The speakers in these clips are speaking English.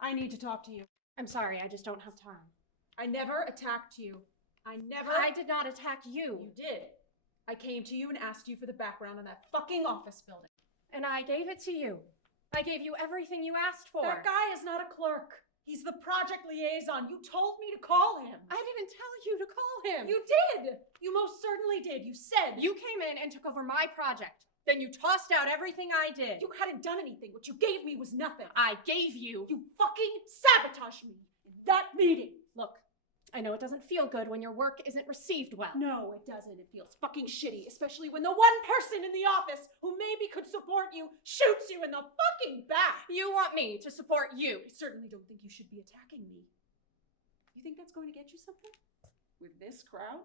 I need to talk to you. I'm sorry, I just don't have time. I never attacked you. I did not attack you. You did. I came to you and asked you for the background on that fucking office building. And I gave it to you. I gave you everything you asked for. That guy is not a clerk. He's the project liaison. You told me to call him. I didn't tell you to call him. You did. You most certainly did. You said. You came in and took over my project. Then you tossed out everything I did. You hadn't done anything. What you gave me was nothing. I gave you. You fucking sabotaged me in that meeting. Look, I know it doesn't feel good when your work isn't received well. No, it doesn't. It feels fucking shitty, especially when the one person in the office who maybe could support you shoots you in the fucking back. You want me to support you. I certainly don't think you should be attacking me. You think that's going to get you something? With this crowd?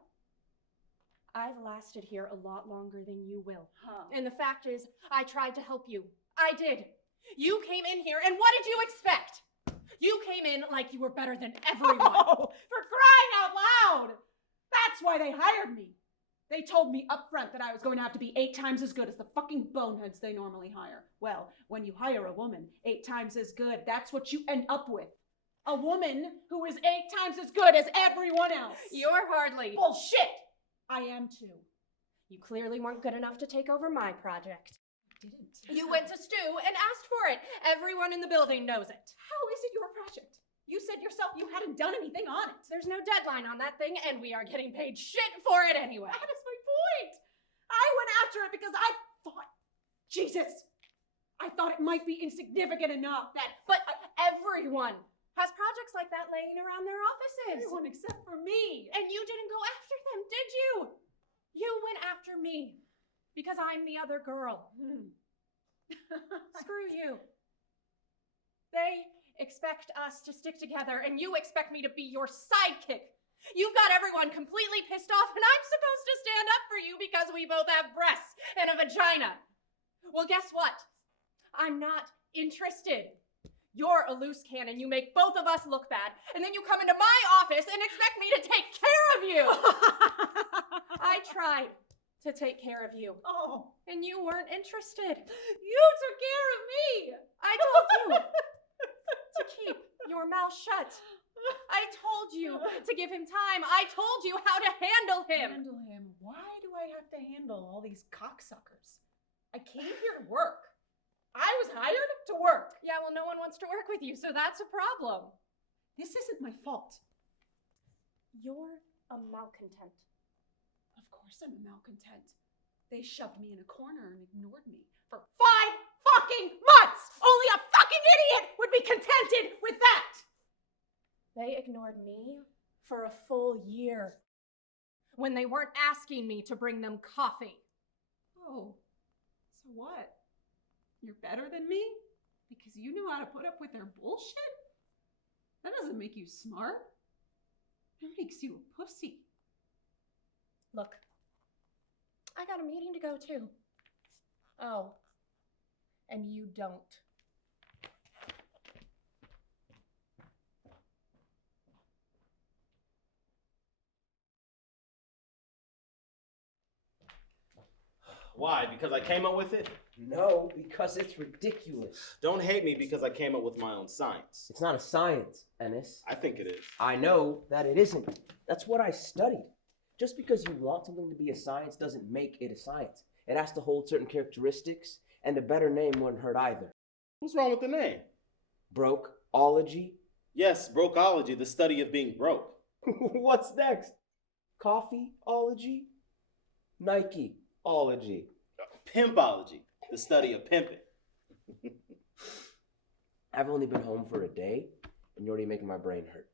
I've lasted here a lot longer than you will. Huh. And the fact is, I tried to help you. I did. You came in here, and what did you expect? You came in like you were better than everyone. Oh, for crying out loud! That's why they hired me. They told me up front that I was going to have to be 8 times as good as the fucking boneheads they normally hire. Well, when you hire a woman 8 times as good, that's what you end up with. A woman who is 8 times as good as everyone else. You're hardly. Bullshit! I am too. You clearly weren't good enough to take over my project. I didn't. You went to Stu and asked for it. Everyone in the building knows it. How is it your project? You said yourself you hadn't done anything on it. There's no deadline on that thing, and we are getting paid shit for it anyway. That is my point. I went after it because I thought, Jesus, I thought it might be insignificant enough that... But everyone has projects like that laying around their offices. Everyone except for me. And you didn't go after them, did you? You went after me because I'm the other girl. Screw you. They expect us to stick together, and you expect me to be your sidekick. You've got everyone completely pissed off, and I'm supposed to stand up for you because we both have breasts and a vagina. Well, guess what? I'm not interested. You're a loose cannon. You make both of us look bad, and then you come into my office and expect me to take care of you. I tried to take care of you. Oh. And you weren't interested. You took care of me. I told you to keep your mouth shut. I told you to give him time. I told you how to handle him. Handle him? Why do I have to handle all these cocksuckers? I came here to work. I was hired to work. Yeah, well, no one wants to work with you, so that's a problem. This isn't my fault. You're a malcontent. Of course I'm a malcontent. They shoved me in a corner and ignored me for 5 fucking months! Only a fucking idiot would be contented with that! They ignored me for a full year when they weren't asking me to bring them coffee. Oh, so what? You're better than me? Because you knew how to put up with their bullshit? That doesn't make you smart. It makes you a pussy. Look, I got a meeting to go to. Oh, and you don't. Why? Because I came up with it? No, because it's ridiculous. Don't hate me because I came up with my own science. It's not a science, Ennis. I think it is. I know that it isn't. That's what I studied. Just because you want something to be a science doesn't make it a science. It has to hold certain characteristics, and a better name wouldn't hurt either. What's wrong with the name? Brokeology? Yes, brokeology, the study of being broke. What's next? Coffeeology? Nikeology. Pimpology, the study of pimping. I've only been home for a day, and you're already making my brain hurt.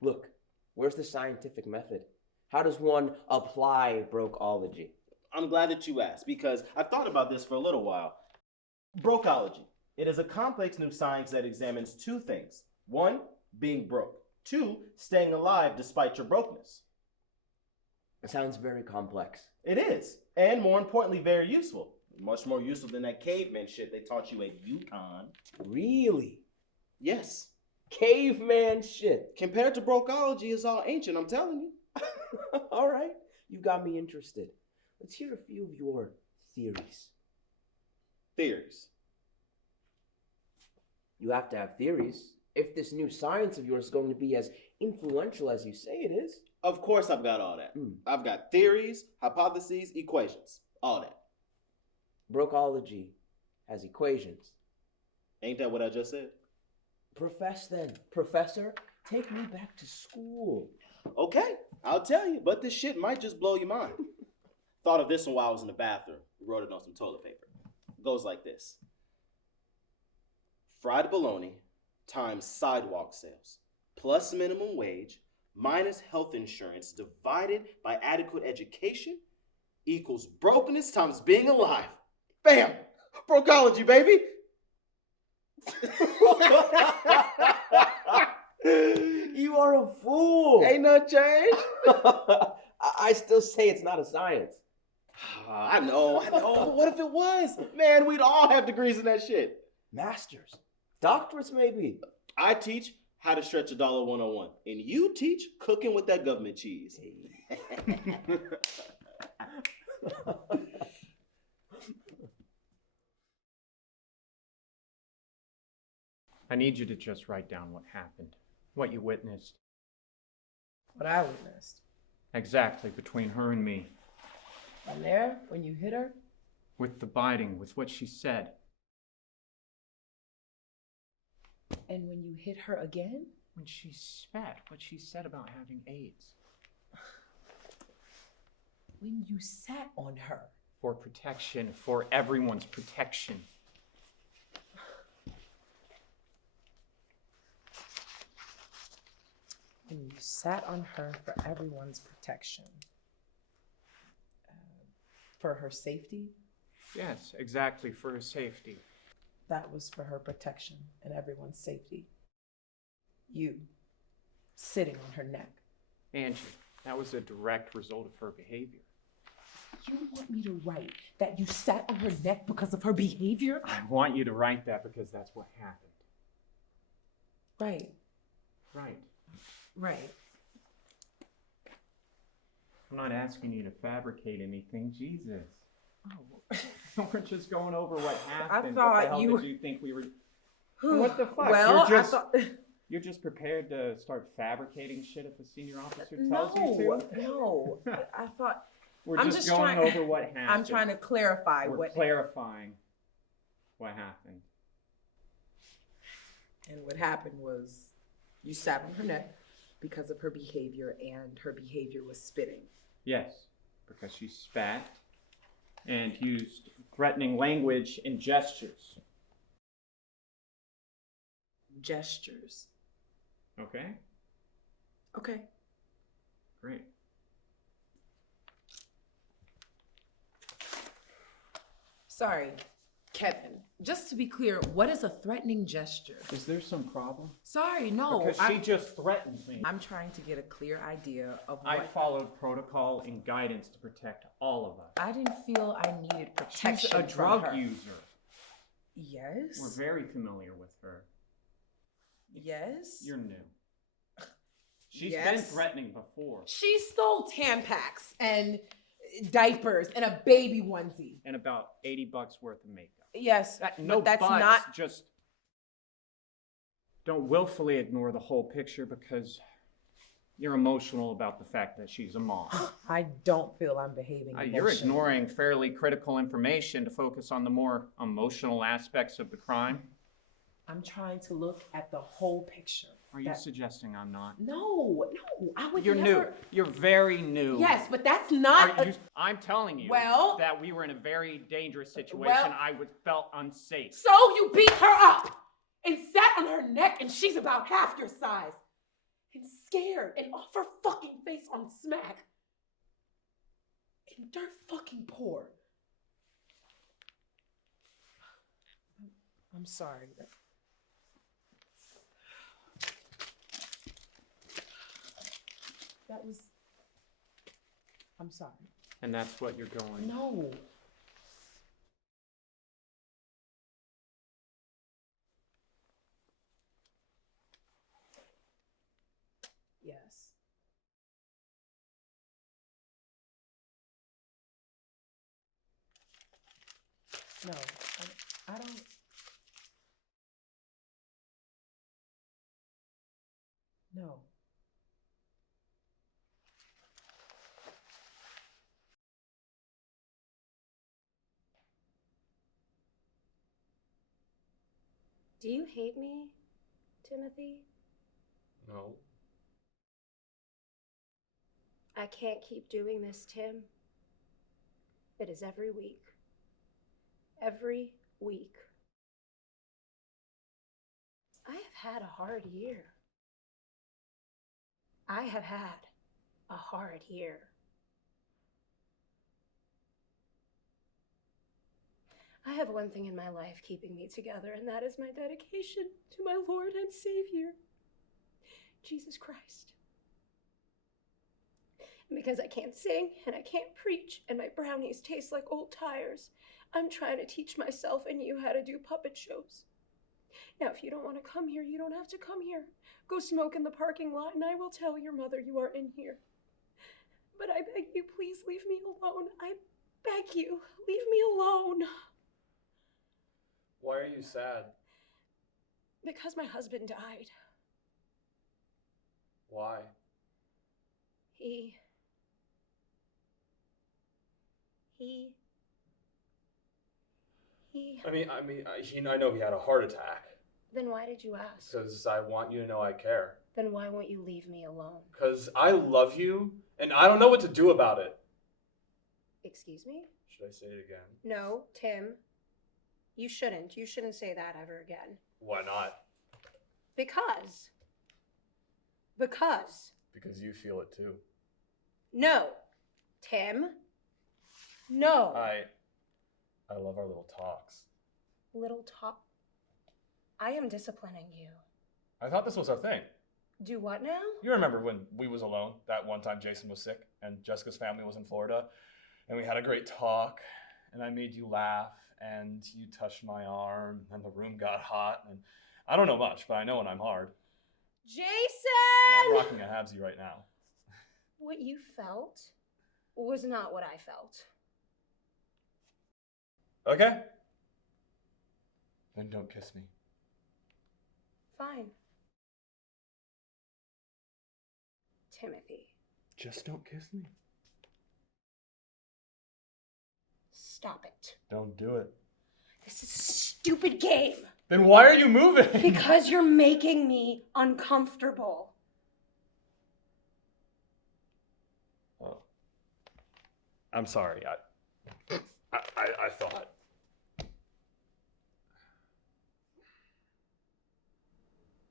Look, where's the scientific method? How does one apply brokeology? I'm glad that you asked, because I've thought about this for a little while. Brokeology. It is a complex new science that examines 2 things. 1, being broke. 2, staying alive despite your brokenness. It sounds very complex. It is, and more importantly, very useful. Much more useful than that caveman shit they taught you at UConn. Really? Yes. Caveman shit. Compared to brokeology, it's all ancient, I'm telling you. All right, you got me interested. Let's hear a few of your theories. Theories. You have to have theories If this new science of yours is going to be as influential as you say it is. Of course I've got all that. I've got theories, hypotheses, equations. All that. Brokeology has equations. Ain't that what I just said? Profess then. Professor, take me back to school. Okay, I'll tell you, but this shit might just blow your mind. Thought of this one while I was in the bathroom. Wrote it on some toilet paper. It goes like this. Fried bologna times sidewalk sales plus minimum wage minus health insurance divided by adequate education equals brokenness times being alive. Bam! Brokology, baby! You are a fool. Ain't nothing changed. I still say it's not a science. I know. But what if it was? Man, we'd all have degrees in that shit. Masters. Doctorates, maybe. I teach how to stretch $1 101, and you teach cooking with that government cheese. I need you to just write down what happened, what you witnessed. What I witnessed. Exactly, between her and me. And there, when you hit her, With the biting, with what she said. and when you hit her again, When she spat, what she said about having AIDS. when you sat on her, For protection, for everyone's protection. when you sat on her for everyone's protection, for her safety, Yes, exactly, for her safety. that was for her protection and everyone's safety. You, sitting on her neck. Angie, that was a direct result of her behavior. You want me to write that you sat on her neck because of her behavior? I want you to write that because that's what happened. Right, Right. right. I'm not asking you to fabricate anything, Jesus. Oh. We're just going over what happened. thought what the hell you- did you think we were... What the fuck? Well, You're just- I thought... You're just prepared to start fabricating shit if a senior officer tells you No, to? no. I thought... We're I'm just just going trying- over what happened. I'm trying to clarify We're what... clarifying what happened. And what happened was you sat on her neck because of her behavior, and her behavior was spitting. Yes, because she spat and used threatening language and gestures. Gestures. Okay? Okay. Great. Sorry, Kevin. Just to be clear, what is a threatening gesture? Is there some problem? Sorry, no. Because she just threatened me. I'm trying to get a clear idea of I what... followed protocol and guidance to protect all of us. I didn't feel I needed protection She's a from drug her. user. Yes. We're very familiar with her. Yes. You're new. She's been Yes. threatening before. She stole Tampax and diapers and a baby onesie. And about $80 worth of makeup. Yes, No, but that's buts, not... just don't willfully ignore the whole picture because you're emotional about the fact that she's a mom. I don't feel I'm behaving You're emotionally. ignoring fairly critical information to focus on the more emotional aspects of the crime. I'm trying to look at the whole picture. Are you suggesting I'm not? No, I would You're never... new. You're very new. Yes, but that's not... Are you, I'm telling you Well- that we were in a very dangerous situation. Well- Felt unsafe. So you beat her up and sat on her neck, and she's about half your size. And scared and off her fucking face on smack. And dirt fucking poor. I'm sorry. That was... I'm sorry. And that's what you're going. No. Yes. No, I don't. Do you hate me, Timothy? No. I can't keep doing this, Tim. It is every week. Every week. I have had a hard year. I have had a hard year. I have one thing in my life keeping me together, and that is my dedication to my Lord and Savior, Jesus Christ. And because I can't sing and I can't preach and my brownies taste like old tires, I'm trying to teach myself and you how to do puppet shows. Now, if you don't want to come here, you don't have to come here. Go smoke in the parking lot and I will tell your mother you are in here. But I beg you, please leave me alone. I beg you, leave me alone. Why are you sad? Because my husband died. Why? He I know he had a heart attack. Then why did you ask? Because I want you to know I care. Then why won't you leave me alone? Because I love you, and I don't know what to do about it. Excuse me? Should I say it again? No, Tim. You shouldn't. You shouldn't say that ever again. Why not? Because Because you feel it too. No. Tim. No. I love our little talks. Little talk. I am disciplining you. I thought this was our thing. Do what now? You remember when we was alone, that one time Jason was sick and Jessica's family was in Florida, and we had a great talk, and I made you laugh, and you touched my arm, and the room got hot, and I don't know much, but I know when I'm hard. Jason! And I'm rocking a habsy right now. What you felt was not what I felt. Okay? Then don't kiss me. Fine. Timothy. Just don't kiss me. Stop it. Don't do it. This is a stupid game. Then why are you moving? Because you're making me uncomfortable. Oh. I'm sorry. I thought.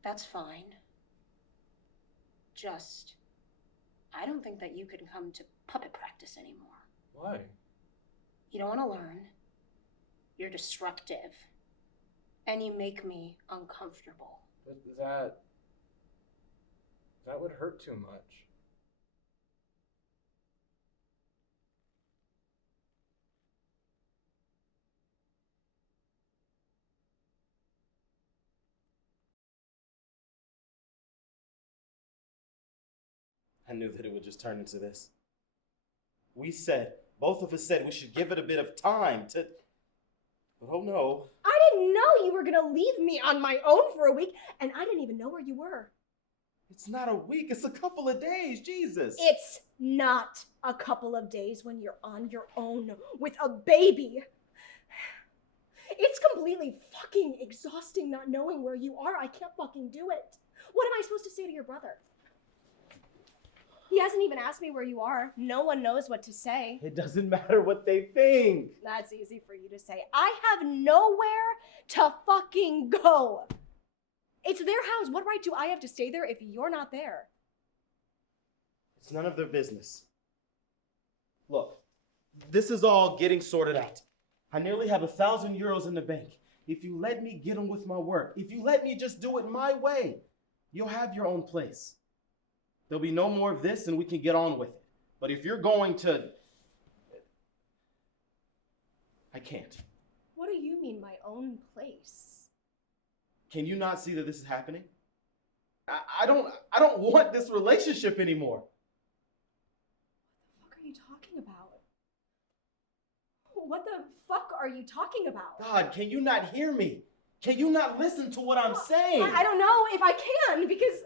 That's fine. Just, I don't think that you can come to puppet practice anymore. Why? You don't want to learn. You're destructive. And you make me uncomfortable. But that would hurt too much. I knew that it would just turn into this. Both of us said we should give it a bit of time to... But oh no. I didn't know you were gonna leave me on my own for a week, and I didn't even know where you were. It's not a week, it's a couple of days, Jesus. It's not a couple of days when you're on your own with a baby. It's completely fucking exhausting not knowing where you are. I can't fucking do it. What am I supposed to say to your brother? He hasn't even asked me where you are. No one knows what to say. It doesn't matter what they think. That's easy for you to say. I have nowhere to fucking go. It's their house. What right do I have to stay there if you're not there? It's none of their business. Look, this is all getting sorted out. I nearly have 1,000 euros in the bank. If you let me get on with my work, if you let me just do it my way, you'll have your own place. There'll be no more of this and we can get on with it. But if you're going to... I can't. What do you mean, my own place? Can you not see that this is happening? I don't want this relationship anymore. What the fuck are you talking about? What the fuck are you talking about? God, can you not hear me? Can you not listen to what I'm saying? I don't know if I can, because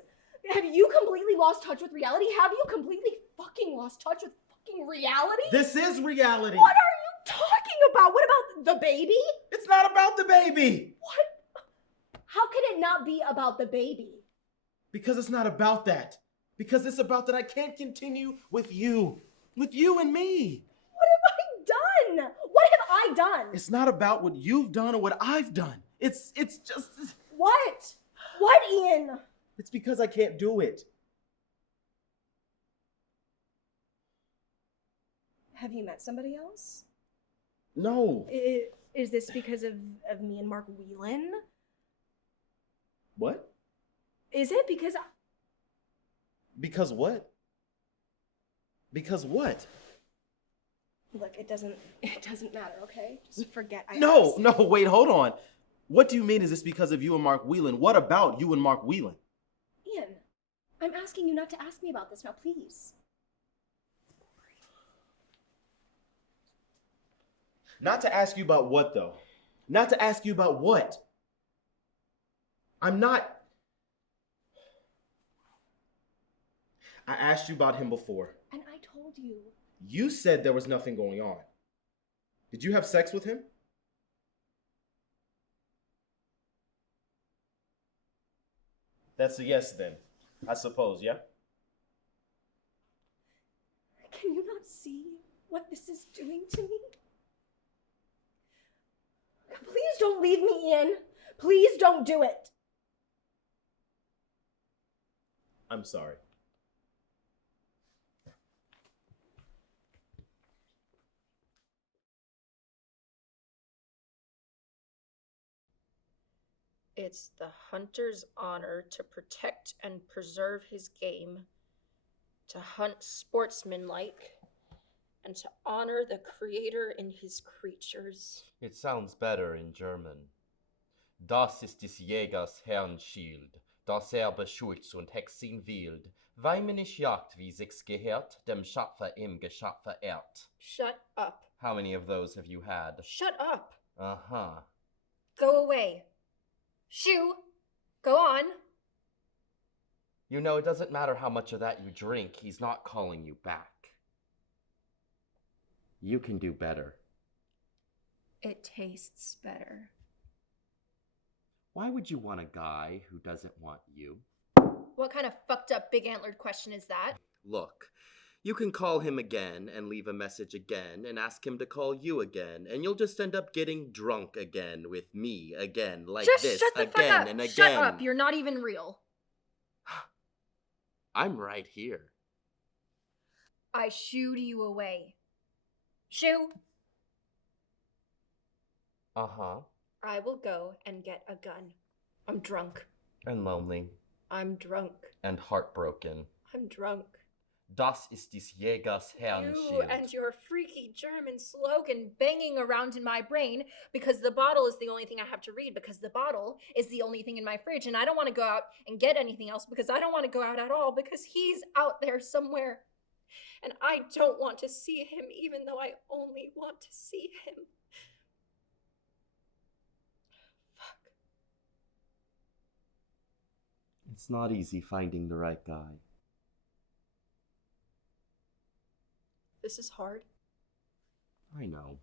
have you completely lost touch with reality? Have you completely fucking lost touch with fucking reality? This is reality. What are you talking about? What about the baby? It's not about the baby. What? How can it not be about the baby? Because it's not about that. Because it's about that I can't continue with you. With you and me. What have I done? What have I done? It's not about what you've done or what I've done. It's just... What? What, Ian? It's because I can't do it. Have you met somebody else? No. Is this because of me and Mark Whelan? What? Is it because Because what? Because what? Look, it doesn't matter, okay? Just forget I No, asked. no, wait, hold on. What do you mean is this because of you and Mark Whelan? What about you and Mark Whelan? Ian, I'm asking you not to ask me about this now, please. Not to ask you about what, though? Not to ask you about what? I'm not... I asked you about him before. And I told you. You said there was nothing going on. Did you have sex with him? That's a yes then, I suppose, yeah? Can you not see what this is doing to me? Please don't leave me, Ian. Please don't do it. I'm sorry. It's the hunter's honor to protect and preserve his game, to hunt sportsmanlike, and to honor the creator in his creatures. It sounds better in German. Das ist des Jägers Herrenschild, das beschützt und Hexin wild, weil man nicht jagt, wie sich's gehört, dem Schöpfer im Geschöpfe ehrt. Shut up. How many of those have you had? Shut up. Uh-huh. Go away. Shoo! Go on. You know, it doesn't matter how much of that you drink, he's not calling you back. You can do better. It tastes better. Why would you want a guy who doesn't want you? What kind of fucked up big antlered question is that? Look, you can call him again and leave a message again and ask him to call you again, and you'll just end up getting drunk again with me again, like Just this, shut the again fuck up. and again. Shut up. You're not even real. I'm right here. I shooed you away. Shoo! Uh-huh. I will go and get a gun. I'm drunk. And lonely. I'm drunk. And heartbroken. I'm drunk. Das ist des Jägers You Herrenschild. and your freaky German slogan banging around in my brain because the bottle is the only thing I have to read, because the bottle is the only thing in my fridge, and I don't want to go out and get anything else because I don't want to go out at all because he's out there somewhere. And I don't want to see him even though I only want to see him. Fuck. It's not easy finding the right guy. This is hard. I know.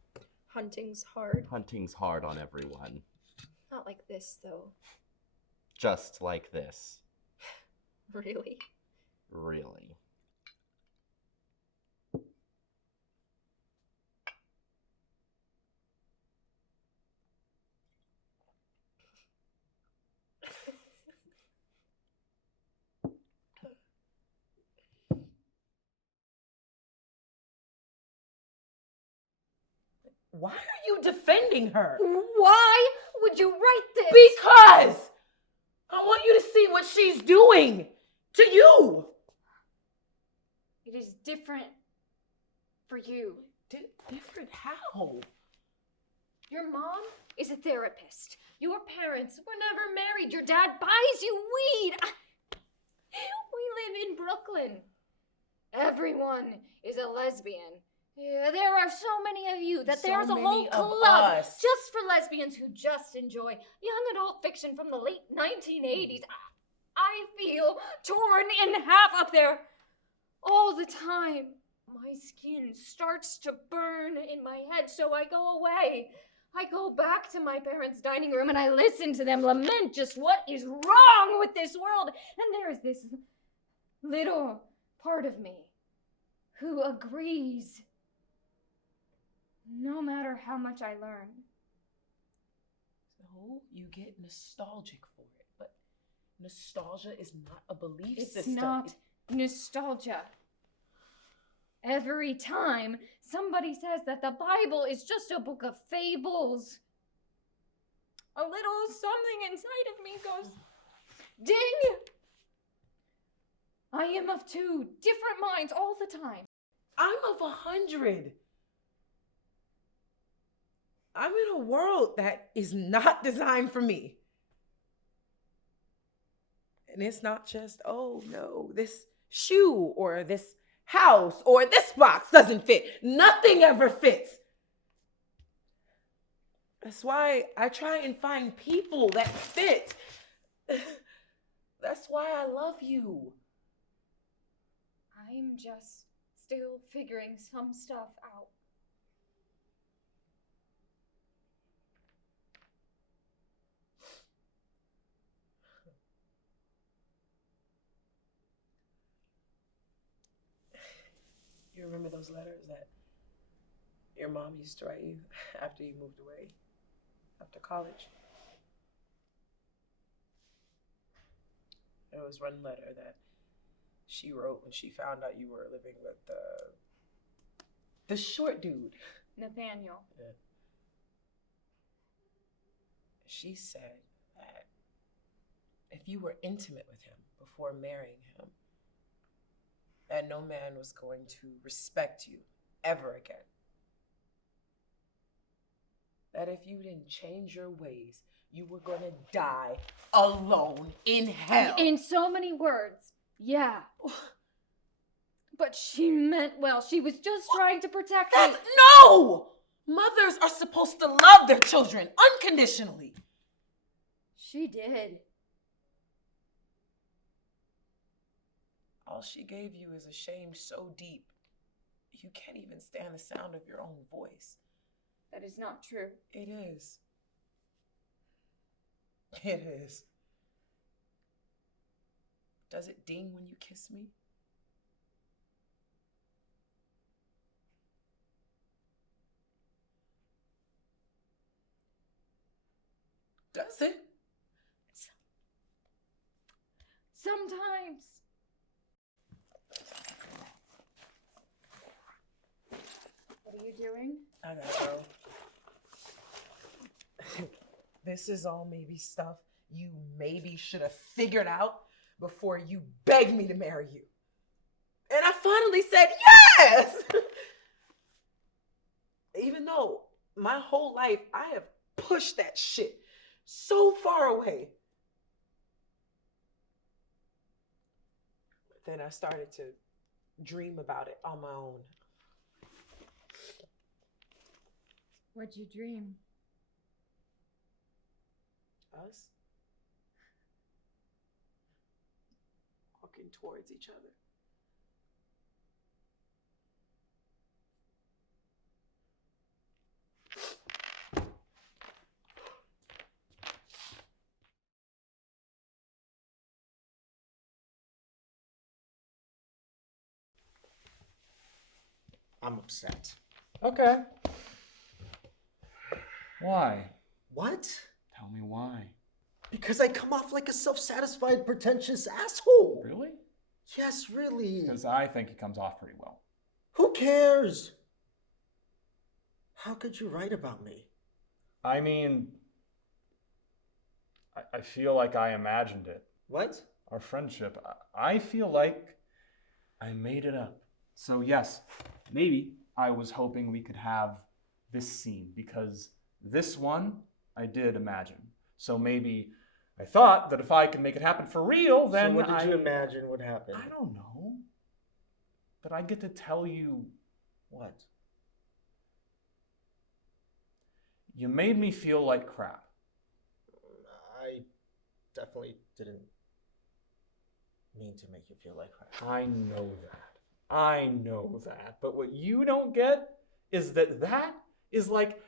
Hunting's hard. Hunting's hard on everyone. Not like this, though. Just like this. Really? Really. Why are you defending her? Why would you write this? Because I want you to see what she's doing to you. It is different for you. Different how? Your mom is a therapist. Your parents were never married. Your dad buys you weed. We live in Brooklyn. Everyone is a lesbian. Yeah, there are so many of you that So there's a whole many of club us. just for lesbians who just enjoy young adult fiction from the late 1980s. I feel torn in half up there all the time. My skin starts to burn in my head, so I go away. I go back to my parents' dining room and I listen to them lament just what is wrong with this world. And there is this little part of me who agrees, no matter how much I learn. So you get nostalgic for it, but nostalgia is not a belief It's system. not nostalgia. Every time somebody says that the Bible is just a book of fables, a little something inside of me goes, ding! I am of two different minds all the time. I'm of 100. I'm in a world that is not designed for me. And it's not just, oh no, this shoe or this house or this box doesn't fit. Nothing ever fits. That's why I try and find people that fit. That's why I love you. I'm just still figuring some stuff out. You remember those letters that your mom used to write you after you moved away, after college? There was one letter that she wrote when she found out you were living with the short dude. Nathaniel. Yeah. She said that if you were intimate with him before marrying him, that no man was going to respect you ever again. That if you didn't change your ways, you were going to die alone in hell. In so many words, yeah. But she meant well. She was just trying to protect me. No! Mothers are supposed to love their children unconditionally. She did. All she gave you is a shame so deep, you can't even stand the sound of your own voice. That is not true. It is. It is. Does it ding when you kiss me? Does it? Sometimes. What are you doing? I gotta go. This is all maybe stuff you maybe should have figured out before you begged me to marry you. And I finally said yes! Even though my whole life I have pushed that shit so far away. But then I started to dream about it on my own. What'd you dream? Us walking towards each other. I'm upset. Okay. Why? What? Tell me why. Because I come off like a self-satisfied, pretentious asshole. Really? Yes, really. Because I think he comes off pretty well. Who cares? How could you write about me? I mean, I feel like I imagined it. What? Our friendship. I feel like I made it up. So yes, maybe I was hoping we could have this scene because this one I did imagine. So maybe I thought that if I could make it happen for real, then So what did you imagine would happen? I don't know. That I get to tell you What? you made me feel like crap. I definitely didn't mean to make you feel like crap. I know that. I know that. But what you don't get is that is like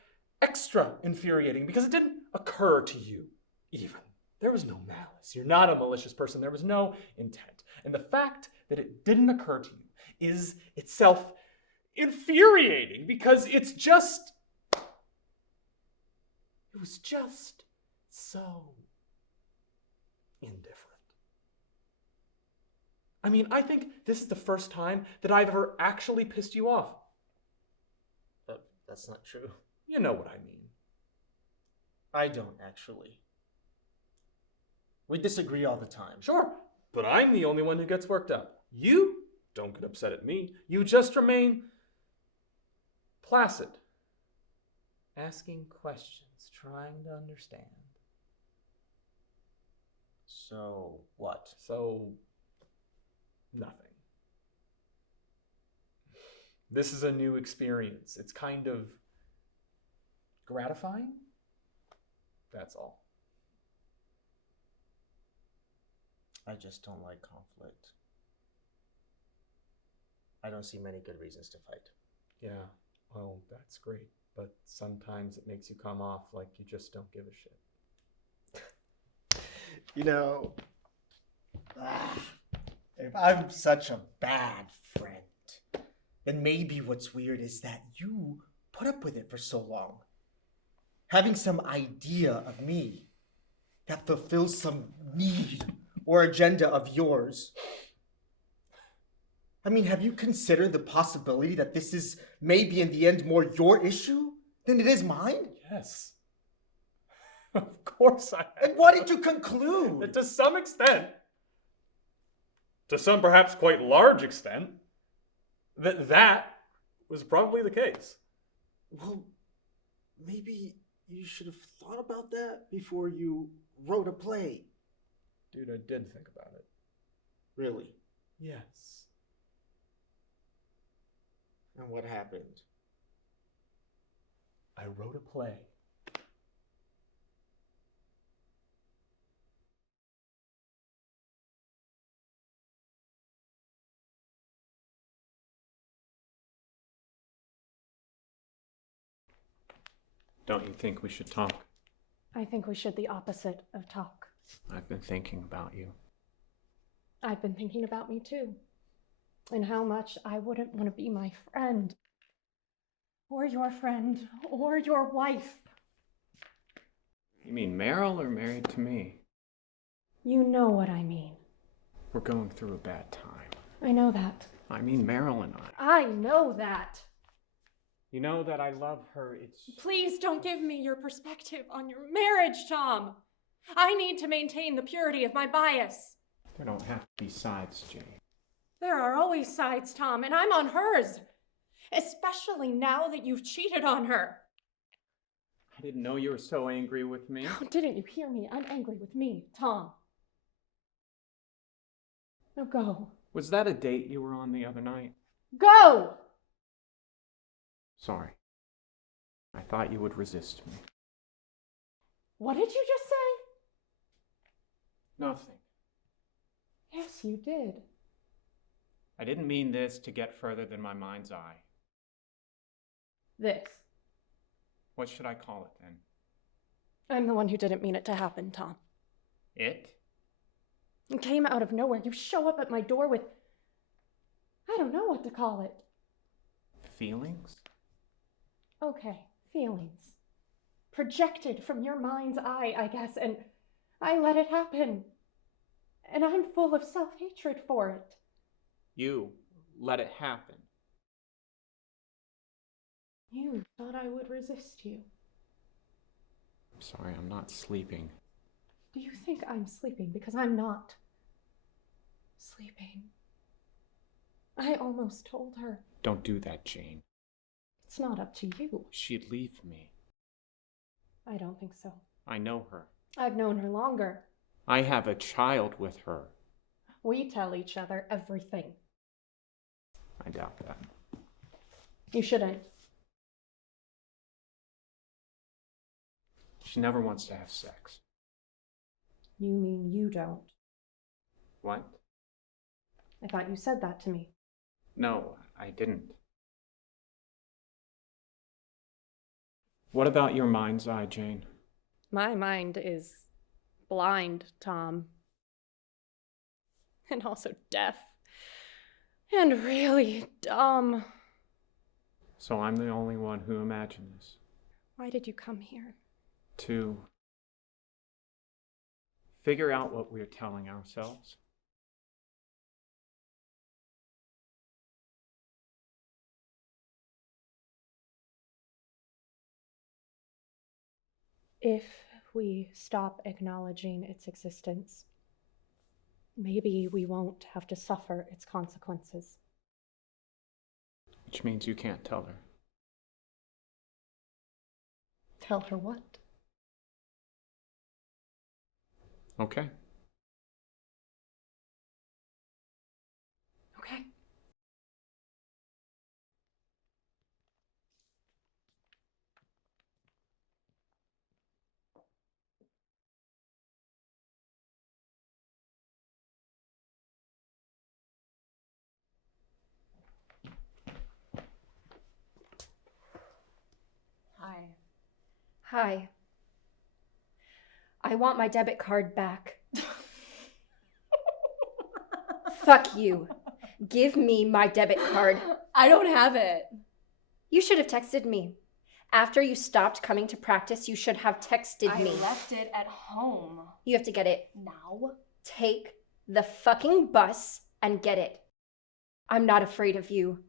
extra infuriating because it didn't occur to you, even. There was no malice. You're not a malicious person. There was no intent. And the fact that it didn't occur to you is itself infuriating because it was just so indifferent. I mean, I think this is the first time that I've ever actually pissed you off. That's not true. You know what I mean. I don't, actually. We disagree all the time. Sure, but I'm the only one who gets worked up. You don't get upset at me. You just remain placid. Asking questions, trying to understand. So, what? So, nothing. This is a new experience. It's kind of gratifying. That's all. I just don't like conflict. I don't see many good reasons to fight. Yeah, well, that's great. But sometimes it makes you come off like you just don't give a shit. You know, if I'm such a bad friend, then maybe what's weird is that you put up with it for so long. Having some idea of me that fulfills some need or agenda of yours. I mean, have you considered the possibility that this is maybe in the end more your issue than it is mine? Yes. Of course I have. And what did you conclude? That to some extent, to some perhaps quite large extent, that was probably the case. Well, maybe you should have thought about that before you wrote a play. Dude, I did think about it. Really? Yes. And what happened? I wrote a play. Don't you think we should talk? I think we should the opposite of talk. I've been thinking about you. I've been thinking about me too. And how much I wouldn't want to be my friend. Or your friend. Or your wife. You mean Meryl or married to me? You know what I mean. We're going through a bad time. I know that. I mean Meryl and I. I know that. You know that I love her. Please don't give me your perspective on your marriage, Tom. I need to maintain the purity of my bias. There don't have to be sides, Jane. There are always sides, Tom, and I'm on hers. Especially now that you've cheated on her. I didn't know you were so angry with me. Oh, didn't you hear me? I'm angry with me, Tom. Now go. Was that a date you were on the other night? Go! Sorry. I thought you would resist me. What did you just say? Nothing. Yes, you did. I didn't mean this to get further than my mind's eye. This. What should I call it then? I'm the one who didn't mean it to happen, Tom. It? It came out of nowhere. You show up at my door with... I don't know what to call it. Feelings? Okay, feelings. Projected from your mind's eye, I guess, and I let it happen. And I'm full of self-hatred for it. You let it happen. You thought I would resist you. I'm sorry, I'm not sleeping. Do you think I'm sleeping? Because I'm not sleeping. I almost told her. Don't do that, Jane. It's not up to you. She'd leave me. I don't think so. I know her. I've known her longer. I have a child with her. We tell each other everything. I doubt that. You shouldn't. She never wants to have sex. You mean you don't? What? I thought you said that to me. No, I didn't. What about your mind's eye, Jane? My mind is blind, Tom. And also deaf. And really dumb. So I'm the only one who imagined this. Why did you come here? To figure out what we're telling ourselves. If we stop acknowledging its existence, maybe we won't have to suffer its consequences. Which means you can't tell her. Tell her what? Okay. Okay. Hi. Hi. I want my debit card back. Fuck you. Give me my debit card. I don't have it. You should have texted me. After you stopped coming to practice, you should have texted me. I left it at home. You have to get it. Now? Take the fucking bus and get it. I'm not afraid of you.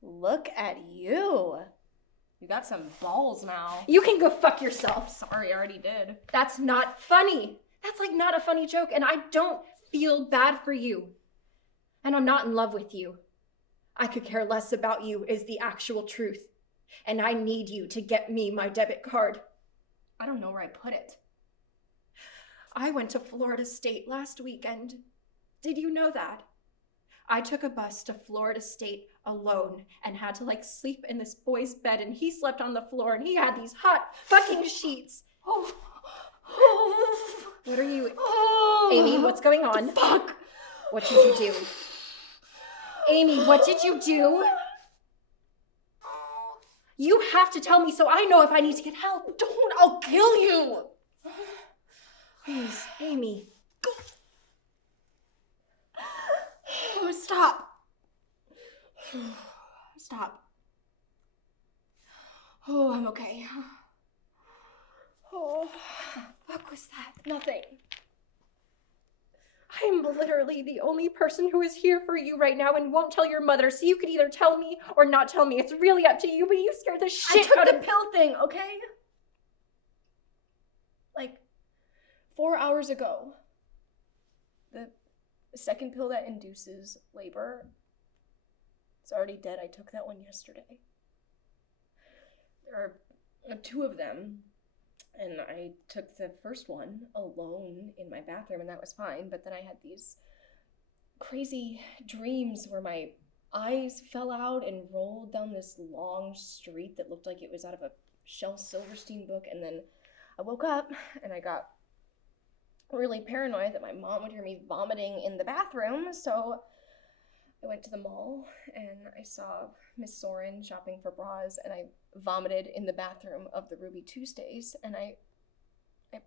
Look at you. You got some balls now. You can go fuck yourself. Sorry, I already did. That's not funny. That's like not a funny joke, and I don't feel bad for you. And I'm not in love with you. I could care less about you is the actual truth. And I need you to get me my debit card. I don't know where I put it. I went to Florida State last weekend. Did you know that? I took a bus to Florida State alone and had to sleep in this boy's bed, and he slept on the floor and he had these hot fucking sheets. Oh. What are you? Oh. Amy, what's going on? Fuck. What did you do? Amy, what did you do? You have to tell me so I know if I need to get help. Don't, I'll kill you. Please, Amy. Oh, stop. Stop. Oh, I'm okay. Oh, what the fuck was that? Nothing. I am literally the only person who is here for you right now and won't tell your mother, so you could either tell me or not tell me. It's really up to you, but you scared the shit I out took of the pill thing, okay? 4 hours ago. The second pill that induces labor. It's already dead. I took that one yesterday. There are 2 of them. And I took the first one alone in my bathroom, and that was fine. But then I had these crazy dreams where my eyes fell out and rolled down this long street that looked like it was out of a Shel Silverstein book. And then I woke up and I got really paranoid that my mom would hear me vomiting in the bathroom. So I went to the mall and I saw Miss Soren shopping for bras, and I vomited in the bathroom of the Ruby Tuesdays, and I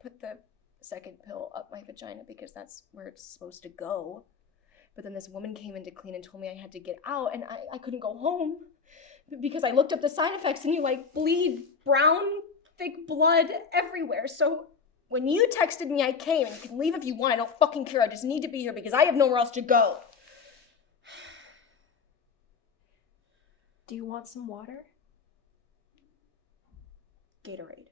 put the second pill up my vagina because that's where it's supposed to go. But then this woman came in to clean and told me I had to get out, and I couldn't go home because I looked up the side effects and you bleed brown, thick blood everywhere. So when you texted me, I came, and you can leave if you want. I don't fucking care. I just need to be here because I have nowhere else to go. Do you want some water? Gatorade.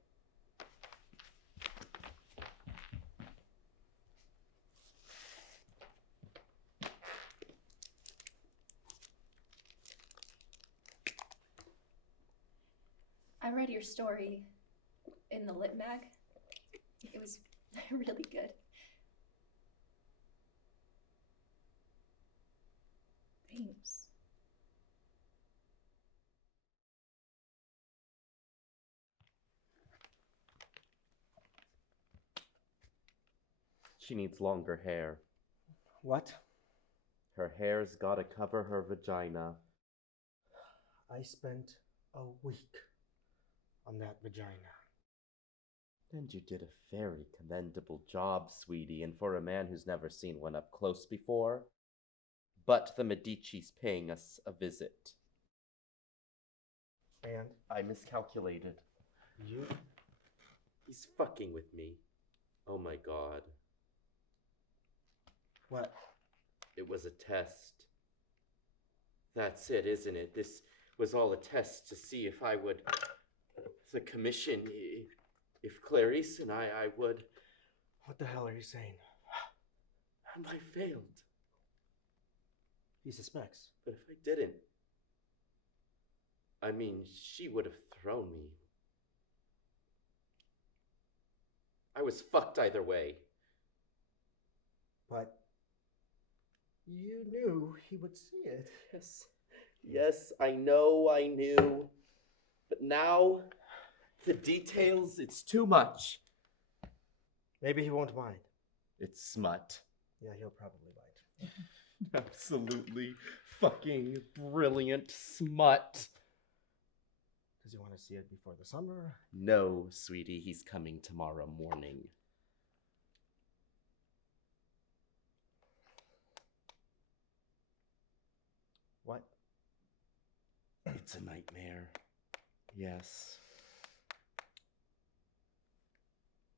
I read your story in the Lit Mag. It was really good. Thanks. She needs longer hair. What? Her hair's gotta cover her vagina. I spent a week on that vagina. And you did a very commendable job, sweetie, and for a man who's never seen one up close before. But the Medici's paying us a visit. And I miscalculated. you? He's fucking with me. Oh my god. What? It was a test. That's it, isn't it? This was all a test to see if I would... The commission, if Clarice and I would... What the hell are you saying? And I failed. He suspects. But if I didn't... I mean, she would have thrown me. I was fucked either way. But you knew he would see it. Yes, I know, I knew. But now, the details, it's too much. Maybe he won't mind. It's smut. Yeah, he'll probably mind. Absolutely fucking brilliant smut. Does he want to see it before the summer? No, sweetie, he's coming tomorrow morning. What? It's a nightmare. Yes.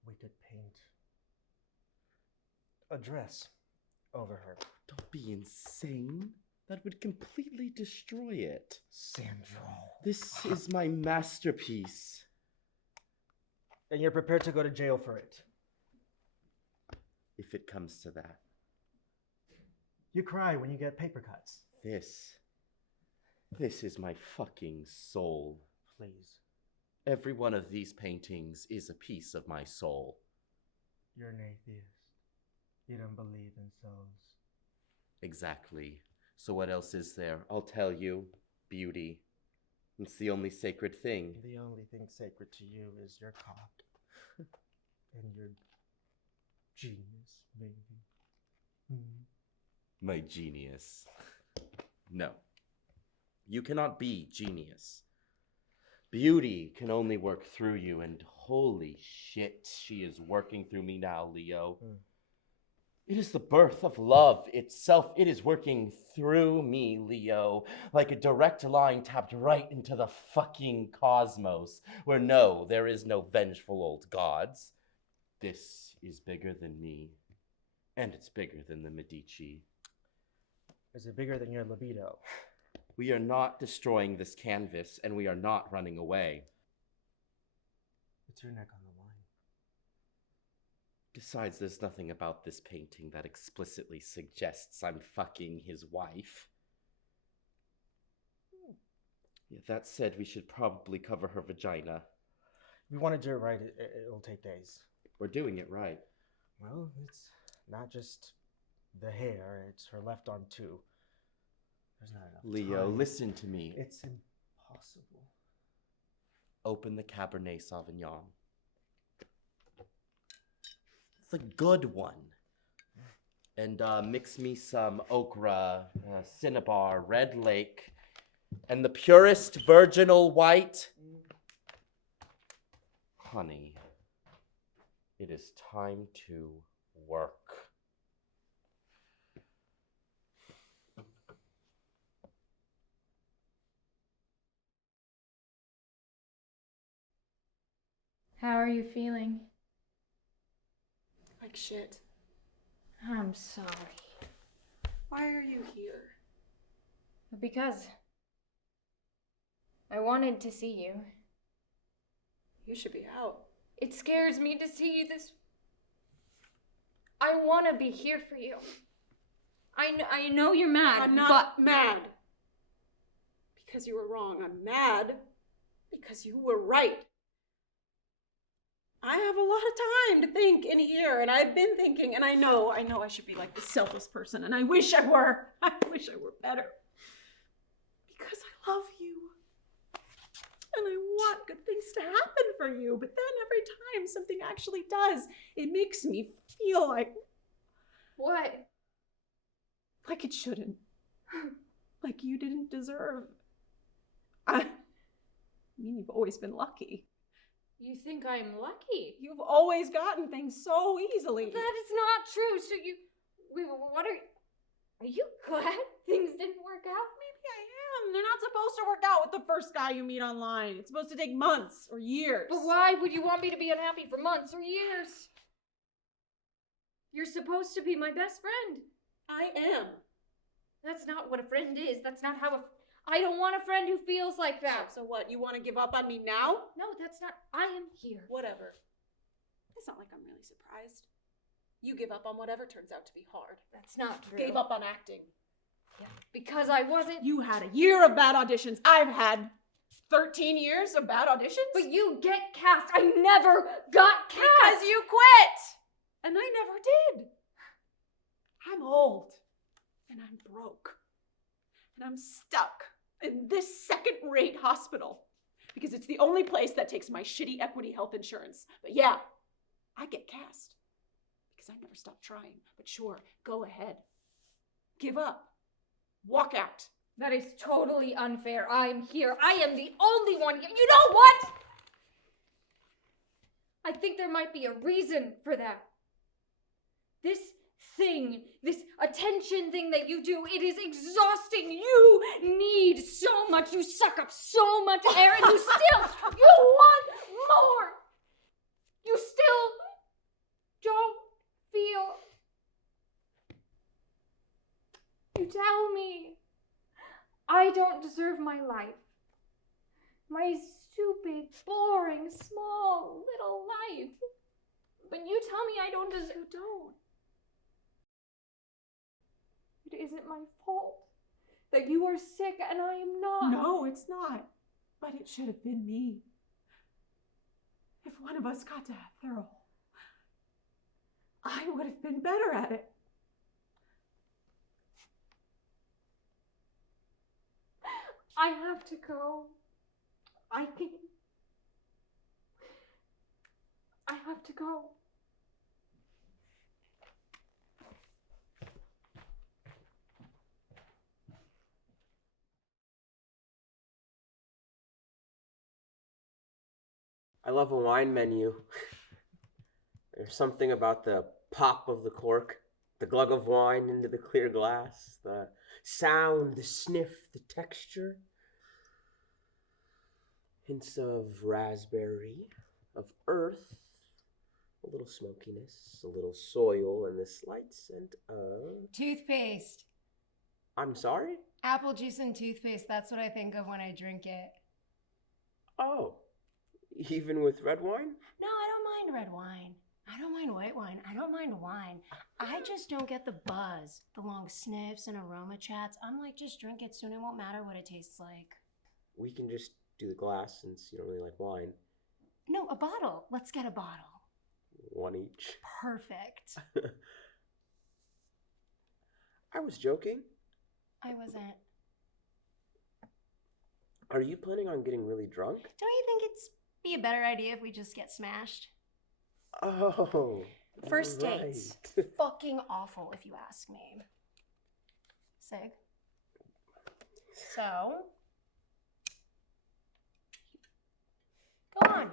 We could paint a dress over her. Don't be insane. That would completely destroy it. Sandro. This is my masterpiece. And you're prepared to go to jail for it. If it comes to that. You cry when you get paper cuts. This is my fucking soul. Please. Every one of these paintings is a piece of my soul. You're an atheist. You don't believe in souls. Exactly. So what else is there? I'll tell you. Beauty. It's the only sacred thing. The only thing sacred to you is your cock. And your genius, maybe. My genius. No. You cannot be genius. Beauty can only work through you, and holy shit, she is working through me now, Leo. It is the birth of love itself. It is working through me, Leo, like a direct line tapped right into the fucking cosmos, where no, there is no vengeful old gods. This is bigger than me, and it's bigger than the Medici. Is it bigger than your libido? We are not destroying this canvas, and we are not running away. It's your neck on the line. Besides, there's nothing about this painting that explicitly suggests I'm fucking his wife. Yeah, that said, we should probably cover her vagina. If we want to do it right, it'll take days. We're doing it right. Well, it's not just the hair, it's her left arm too. There's not enough Leo, time. listen to me. It's impossible. Open the Cabernet Sauvignon. The good one. And mix me some okra, cinnabar, red lake, and the purest virginal white. Honey, it is time to work. How are you feeling? Like shit. I'm sorry. Why are you here? Because I wanted to see you. You should be out. It scares me to see you this. I want to be here for you. I know you're mad. I'm not mad because you were wrong. I'm mad because you were right. I have a lot of time to think in here, and I've been thinking, and I know I should be like this selfless person, and I wish I were. I wish I were better. Because I love you. And I want good things to happen for you, but then every time something actually does, it makes me feel like... What? Like it shouldn't. Like you didn't deserve. I mean, you've always been lucky. You think I'm lucky? You've always gotten things so easily. That is not true. So what are you glad things didn't work out? Maybe I am. They're not supposed to work out with the first guy you meet online. It's supposed to take months or years. But why would you want me to be unhappy for months or years? You're supposed to be my best friend. I am. That's not what a friend is. That's not how I don't want a friend who feels like that. So what, you want to give up on me now? No, that's not. I am here. Whatever. It's not like I'm really surprised. You give up on whatever turns out to be hard. That's not true. Gave up on acting. Yeah, because I wasn't. You had a year of bad auditions. I've had 13 years of bad auditions. But you get cast. I never got cast. Because you quit. And I never did. I'm old. And I'm broke. And I'm stuck in this second-rate hospital. Because it's the only place that takes my shitty equity health insurance. But yeah, I get cast. Because I never stopped trying. But sure, go ahead. Give up. Walk out. That is totally unfair. I'm here. I am the only one here. You know what? I think there might be a reason for that. This thing, this attention thing that you do, it is exhausting. You need so much. You suck up so much air and you want more. You still don't feel. You tell me I don't deserve my life. My stupid, boring, small, little life. But you tell me I don't deserve. You don't. It isn't my fault that you are sick and I am not. No, it's not. But it should have been me. If one of us got to Thurl, I would have been better at it. I have to go. I have to go. I love a wine menu. There's something about the pop of the cork, the glug of wine into the clear glass, the sound, the sniff, the texture. Hints of raspberry, of earth, a little smokiness, a little soil, and the slight scent of... Toothpaste. I'm sorry? Apple juice and toothpaste, that's what I think of when I drink it. Oh, even with red wine? No, I don't mind red wine. I don't mind white wine. I don't mind wine. I just don't get the buzz, the long sniffs and aroma chats. I'm like, just drink it soon. It won't matter what it tastes like. We can just do the glass since you don't really like wine. No, a bottle. Let's get a bottle. One each. Perfect. I was joking. I wasn't. Are you planning on getting really drunk? Don't you think it's be a better idea if we just get smashed? Oh. First right. dates. Fucking awful, if you ask me. Sig. So. Go on.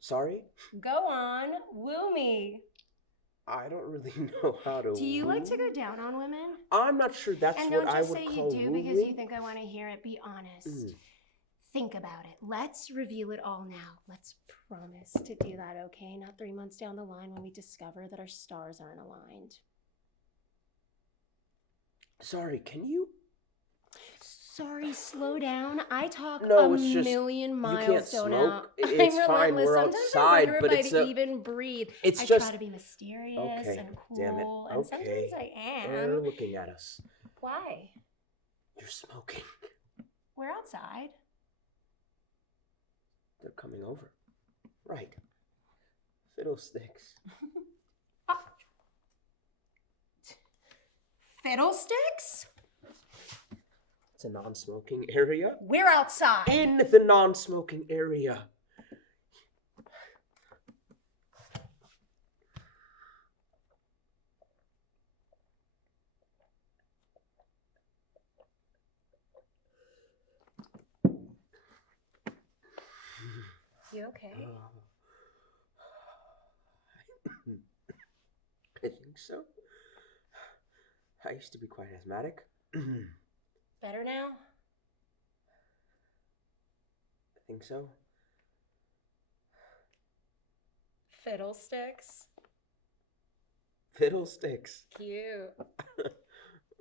Sorry? Go on. Woo me. I don't really know how to. Do you like to go down on women? I'm not sure that's and what don't I just would say call you do wooing. because you think I want to hear it. Be honest. Think about it. Let's reveal it all now. Let's promise to do that, okay? Not 3 months down the line when we discover that our stars aren't aligned. Sorry, can you? Sorry, slow down. I talk No, a it's just, million you miles. can't Don't smoke. out. It's I'm fine, relentless. we're Sometimes outside, I wonder but if it's I'd even breathe. It's I just try to be mysterious okay. and Damn it. cool, and Okay. sometimes I They're am. looking at us. Why? You're smoking. We're outside. They're coming over. Right. Fiddlesticks. Fiddlesticks? It's a non-smoking area. We're outside. In the non-smoking area. You okay? I think so. I used to be quite asthmatic. Better now? I think so. Fiddlesticks. Fiddlesticks. Cute.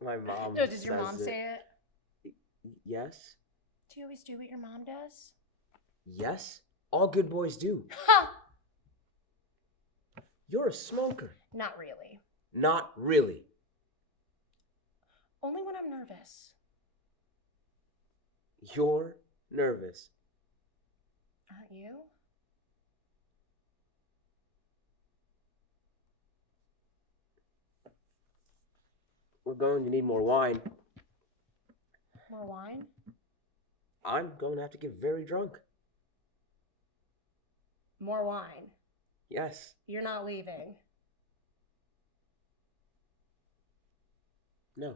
My mom. No, does your says mom say it? Yes. Do you always do what your mom does? Yes. All good boys do. Ha! You're a smoker. Not really. Not really. Only when I'm nervous. You're nervous. Aren't you? We're going to need more wine. More wine? I'm going to have to get very drunk. More wine. Yes. You're not leaving. No.